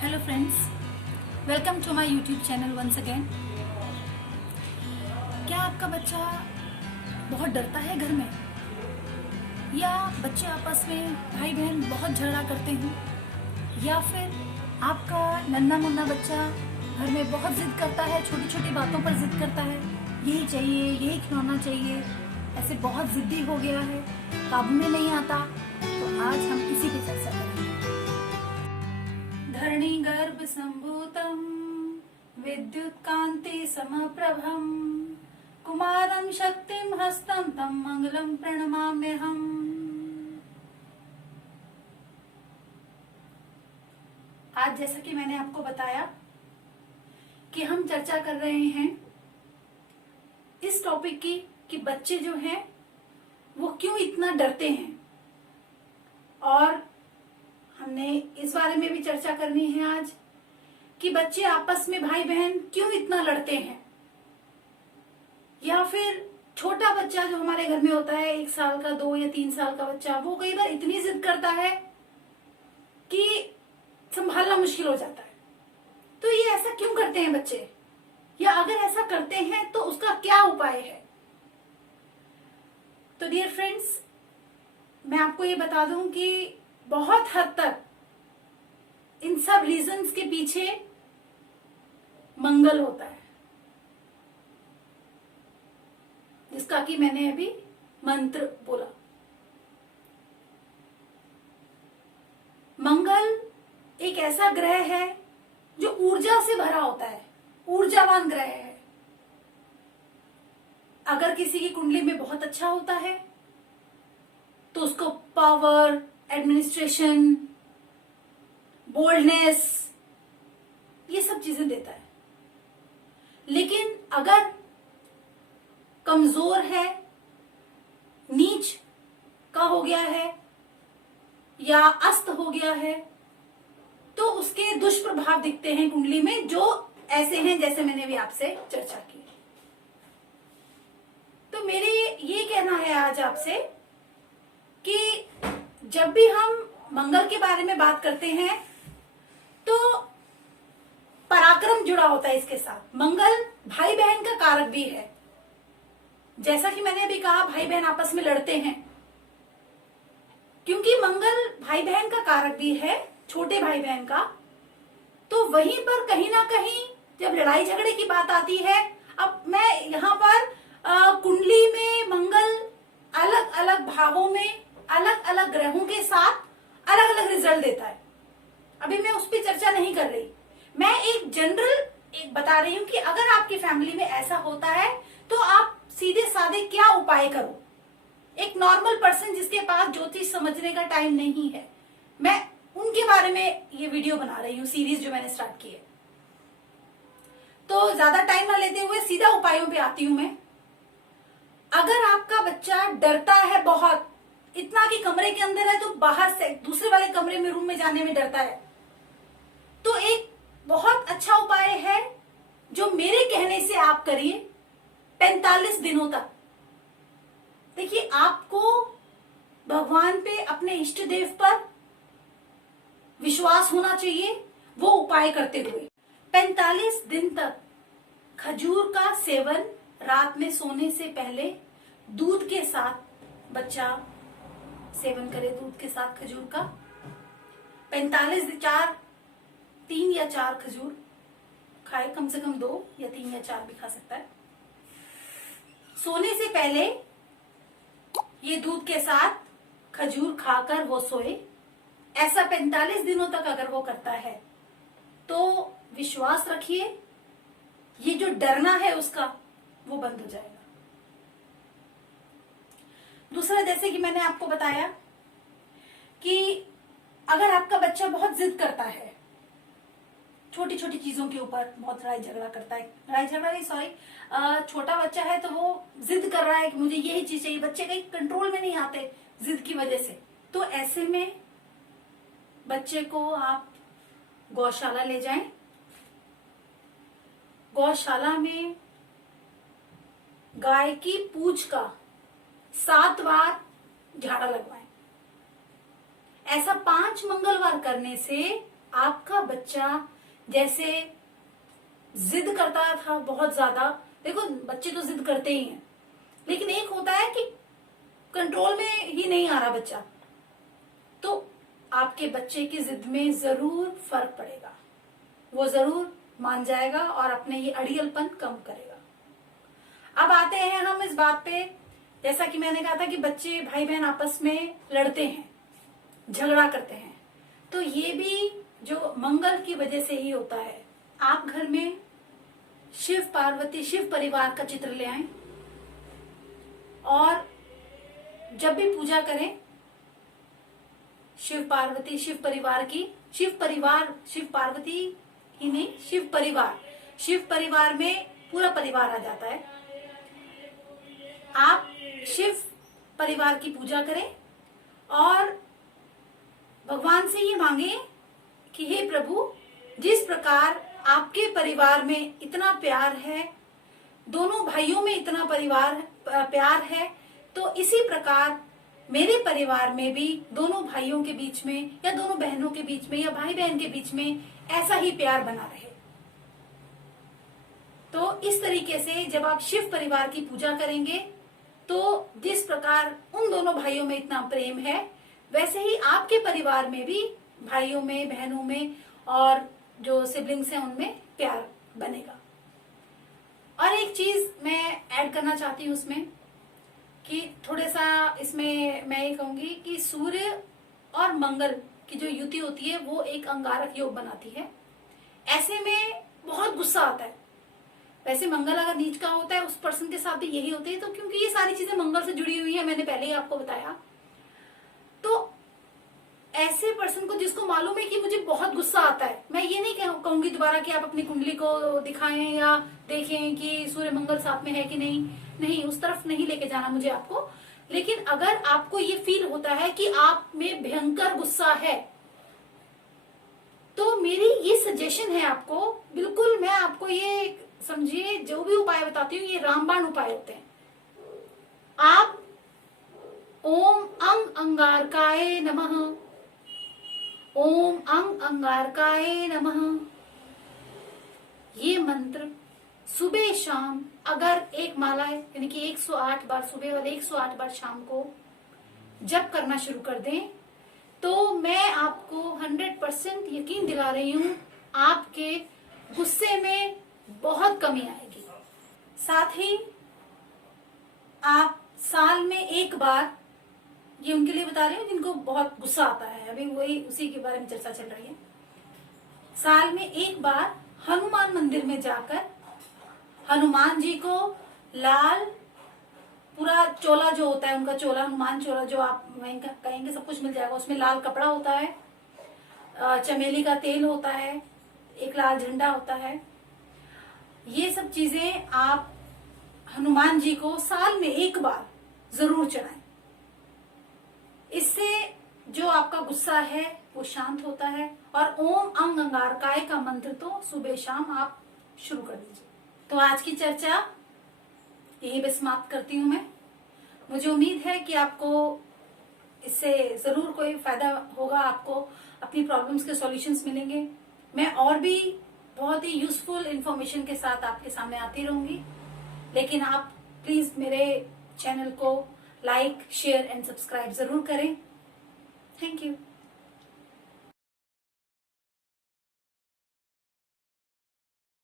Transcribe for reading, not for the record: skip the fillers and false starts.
Hello friends, welcome to my YouTube channel once again. क्या आपका बच्चा बहुत डरता है घर में, या बच्चे आपस में भाई बहन बहुत झगड़ा करते हैं, या फिर आपका नन्हा मुन्ना बच्चा घर में बहुत जिद करता है, छोटी छोटी बातों पर जिद करता है, यही चाहिए, यही खिलौना चाहिए, ऐसे बहुत जिद्दी हो गया है, काबू में नहीं आता। तो आज हम इसी पे चर्चा करेंगे। धरणी गर्भ संभूतम विद्युत कांति समप्रभम कुमारम शक्तिम हस्तम तम मंगलम प्रणमाम्यहम। आज जैसा कि मैंने आपको बताया कि हम चर्चा कर रहे हैं इस टॉपिक की कि बच्चे जो हैं वो क्यों इतना डरते हैं, और हमने इस बारे में भी चर्चा करनी है आज कि बच्चे आपस में भाई बहन क्यों इतना लड़ते हैं, या फिर छोटा बच्चा जो हमारे घर में होता है, 1 साल का, 2 या 3 साल का बच्चा, वो कई बार इतनी जिद करता है कि संभालना मुश्किल हो जाता है। तो ये ऐसा क्यों करते हैं बच्चे, या अगर ऐसा करते हैं तो उसका क्या उपाय है। तो डियर फ्रेंड्स, मैं आपको ये बता दूं कि बहुत हद तक इन सब रीजंस के पीछे मंगल होता है, जिसका कि मैंने अभी मंत्र बोला। मंगल एक ऐसा ग्रह है जो ऊर्जा से भरा होता है, ऊर्जावान ग्रह है। अगर किसी की कुंडली में बहुत अच्छा होता है तो उसको पावर, एडमिनिस्ट्रेशन, बोल्डनेस, ये सब चीजें देता है। लेकिन अगर कमजोर है, नीच का हो गया है या अस्त हो गया है, तो उसके दुष्प्रभाव दिखते हैं कुंडली में, जो ऐसे हैं जैसे मैंने भी आपसे चर्चा की। तो मेरे ये कहना है आज आपसे कि जब भी हम मंगल के बारे में बात करते हैं तो पराक्रम जुड़ा होता है इसके साथ। मंगल भाई बहन का कारक भी है। जैसा कि मैंने अभी कहा, भाई बहन आपस में लड़ते हैं क्योंकि मंगल भाई बहन का कारक भी है, छोटे भाई बहन का। तो वहीं पर कहीं ना कहीं जब लड़ाई झगड़े की बात आती है, अब मैं यहाँ पर कुंडली में मंगल अलग अलग भावों में अलग अलग ग्रहों के साथ अलग अलग रिजल्ट देता है। अभी मैं उस पर चर्चा नहीं कर रही, मैं एक जनरल बता रही हूं कि अगर आपकी फैमिली में ऐसा होता है तो आप सीधे साधे क्या उपाय करो। एक नॉर्मल पर्सन जिसके पास ज्योतिष समझने का टाइम नहीं है, मैं उनके बारे में ये वीडियो बना रही हूँ, सीरीज जो मैंने स्टार्ट की है। तो ज्यादा टाइम ना लेते हुए सीधा उपायों पे आती हूं मैं। अगर आपका बच्चा डरता है बहुत, इतना कि कमरे के अंदर है तो बाहर से दूसरे वाले कमरे में, रूम में जाने में डरता है, तो एक बहुत अच्छा उपाय है जो मेरे कहने से आप करिए 45 दिनों तक। देखिए, आपको भगवान पे, अपने इष्ट देव पर विश्वास होना चाहिए वो उपाय करते हुए। 45 दिन तक खजूर का सेवन रात में सोने से पहले दूध के साथ बच्चा सेवन करे, दूध के साथ खजूर का 45 3 या 4 खजूर खाए, कम से कम 2 या 3 या 4 भी खा सकता है। सोने से पहले ये दूध के साथ खजूर खाकर वो सोए। ऐसा 45 दिनों तक अगर वो करता है तो विश्वास रखिए, ये जो डरना है उसका वो बंद हो जाएगा। दूसरा, जैसे कि मैंने आपको बताया कि अगर आपका बच्चा बहुत जिद करता है, छोटी छोटी चीजों के ऊपर बहुत लड़ाई झगड़ा करता है, लड़ाई झगड़ा नहीं, सॉरी, छोटा बच्चा है तो वो जिद कर रहा है कि मुझे यही चीज चाहिए, बच्चे कहीं कंट्रोल में नहीं आते जिद की वजह से, तो ऐसे में बच्चे को आप गौशाला ले जाएं। गौशाला में गाय की पूंछ का 7 बार झाड़ा लगवाएं। ऐसा 5 मंगलवार करने से आपका बच्चा जैसे जिद करता था बहुत ज्यादा, देखो बच्चे तो जिद करते ही हैं, लेकिन एक होता है कि कंट्रोल में ही नहीं आ रहा बच्चा, तो आपके बच्चे की जिद में जरूर फर्क पड़ेगा, वो जरूर मान जाएगा और अपने ये अड़ियलपन कम करेगा। अब आते हैं हम इस बात पे, जैसा कि मैंने कहा था कि बच्चे भाई बहन आपस में लड़ते हैं, झगड़ा करते हैं, तो ये भी जो मंगल की वजह से ही होता है। आप घर में शिव पार्वती शिव परिवार का चित्र ले आएं और जब भी पूजा करें शिव पार्वती शिव परिवार की, शिव पार्वती ही नहीं, शिव परिवार में पूरा परिवार आ जाता है। आप शिव परिवार की पूजा करें और भगवान से ये मांगे कि हे प्रभु, जिस प्रकार आपके परिवार में इतना प्यार है, दोनों भाइयों में इतना प्यार है, तो इसी प्रकार मेरे परिवार में भी दोनों भाइयों के बीच में या दोनों बहनों के बीच में या भाई बहन के बीच में ऐसा ही प्यार बना रहे। तो इस तरीके से जब आप शिव परिवार की पूजा करेंगे तो जिस प्रकार उन दोनों भाइयों में इतना प्रेम है, वैसे ही आपके परिवार में भी भाइयों में, बहनों में और जो सिबलिंग्स हैं उनमें प्यार बनेगा। और एक चीज मैं ऐड करना चाहती हूँ उसमें कि थोड़ा सा इसमें मैं ये कहूंगी कि सूर्य और मंगल की जो युति होती है वो एक अंगारक योग बनाती है। ऐसे में बहुत गुस्सा आता है। वैसे मंगल अगर नीच का होता है उस पर्सन के साथ भी यही होती है, तो क्योंकि ये सारी चीजें मंगल से जुड़ी हुई है, मैंने पहले ही आपको बताया। तो ऐसे पर्सन को जिसको मालूम है कि मुझे बहुत गुस्सा आता है, मैं ये नहीं कहूंगी दोबारा कि आप अपनी कुंडली को दिखाएं या देखें कि सूर्य मंगल साथ में है कि नहीं, उस तरफ नहीं लेके जाना मुझे आपको। लेकिन अगर आपको ये फील होता है कि आप में भयंकर गुस्सा है, तो मेरी ये सजेशन है आपको, बिल्कुल मैं आपको ये समझिए, जो भी उपाय बताती हूँ ये रामबाण उपाय होते हैं। आप ओम अंग अंगारकाय नमः, ओम अंग अंगारकाय नमः, ये मंत्र सुबह शाम अगर एक माला यानी कि 108 बार सुबह और 108 बार शाम को जब करना शुरू कर दें, तो मैं आपको 100% यकीन दिला रही हूं आपके गुस्से में बहुत कमी आएगी। साथ ही आप साल में एक बार, ये उनके लिए बता रही हूँ जिनको बहुत गुस्सा आता है, अभी वही उसी के बारे में चर्चा चल रही है। साल में एक बार हनुमान मंदिर में जाकर हनुमान जी को लाल पूरा चोला जो होता है उनका चोला, हनुमान चोला जो आप कहेंगे सब कुछ मिल जाएगा, उसमें लाल कपड़ा होता है, चमेली का तेल होता है, एक लाल झंडा होता है। ये सब चीजें आप हनुमान जी को साल में एक बार जरूर चढ़ाएं। इससे जो आपका गुस्सा है वो शांत होता है। और ओम अंग अंगारकाय का मंत्र तो सुबह शाम आप शुरू कर दीजिए। तो आज की चर्चा यही पे समाप्त करती हूँ मैं। मुझे उम्मीद है कि आपको इससे जरूर कोई फायदा होगा, आपको अपनी प्रॉब्लम्स के सॉल्यूशंस मिलेंगे। मैं और भी बहुत ही यूजफुल इंफॉर्मेशन के साथ आपके सामने आती रहूंगी, लेकिन आप प्लीज मेरे चैनल को लाइक, शेयर एंड सब्सक्राइब जरूर करें। Thank you.